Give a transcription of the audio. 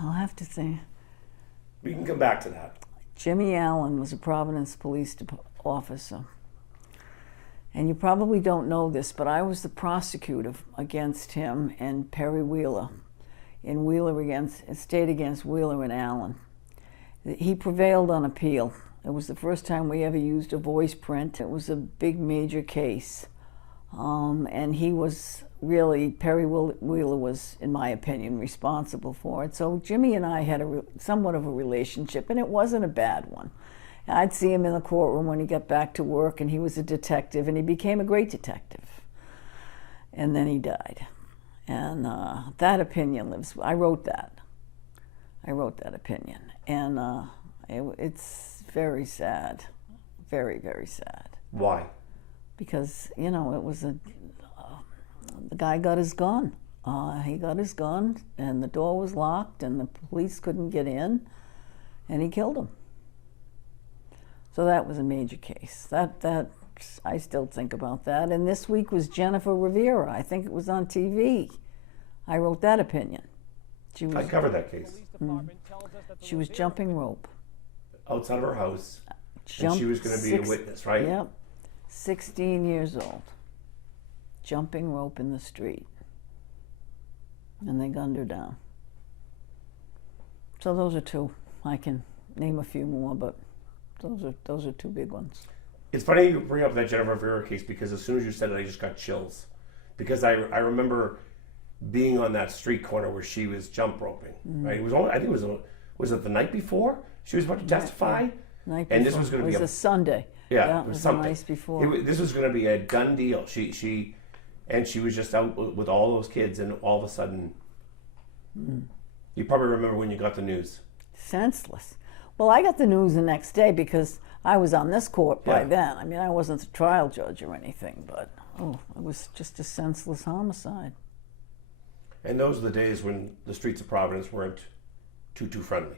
I'll have to think. We can come back to that. Jimmy Allen was a Providence police officer. And you probably don't know this, but I was the prosecutor against him and Perry Wheeler in state against Wheeler and Allen. He prevailed on appeal. It was the first time we ever used a voice print. It was a big major case. And he was really, Perry Wheeler was, in my opinion, responsible for it. So Jimmy and I had somewhat of a relationship, and it wasn't a bad one. I'd see him in the courtroom when he got back to work, and he was a detective, and he became a great detective. And then he died. And that opinion lives. I wrote that opinion. And it's very sad, very, very sad. Why? Because, it was the guy got his gun. He got his gun, and the door was locked, and the police couldn't get in, and he killed him. So that was a major case. That I still think about that. And this week was Jennifer Rivera. I think it was on TV. I wrote that opinion. I covered that case. She was jumping rope. Outside of her house. And she was going to be a witness, right? Yep. 16 years old. Jumping rope in the street. And they gunned her down. So those are two. I can name a few more, but those are two big ones. It's funny you bring up that Jennifer Rivera case, because as soon as you said it, I just got chills. Because I remember being on that street corner where she was jump roping. Right? It was only, I think was it the night before she was about to testify? Night and before. This was going to be a Sunday. Yeah, it was something. Nice before. This was going to be a done deal. She was just out with all those kids, and all of a sudden, you probably remember when you got the news. Senseless. Well, I got the news the next day because I was on this court by then. I mean, I wasn't the trial judge or anything, but it was just a senseless homicide. And those are the days when the streets of Providence weren't too friendly.